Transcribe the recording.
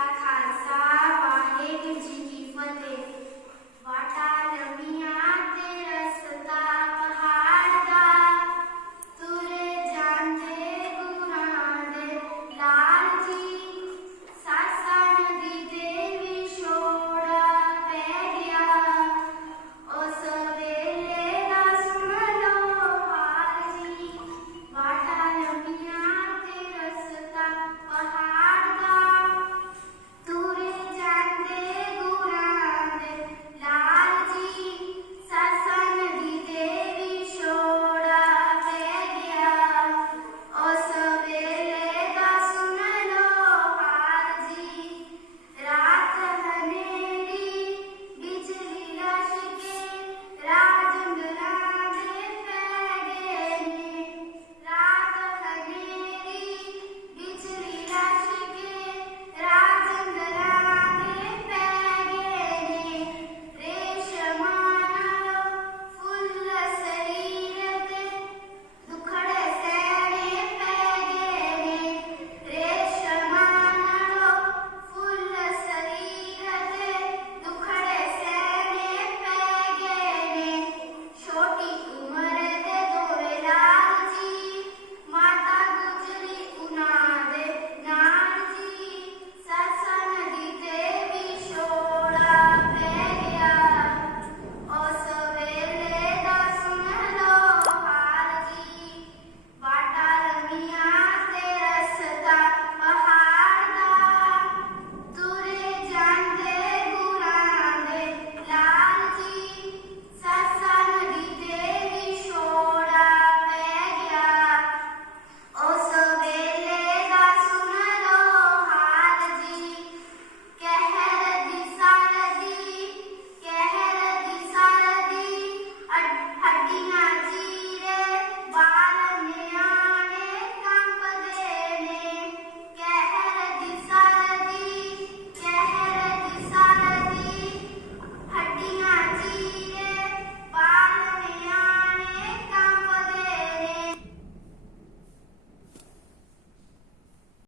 ਕਾ ਖਾਲਸਾ ਵਾਹਿਗੁਰੂ ਜੀ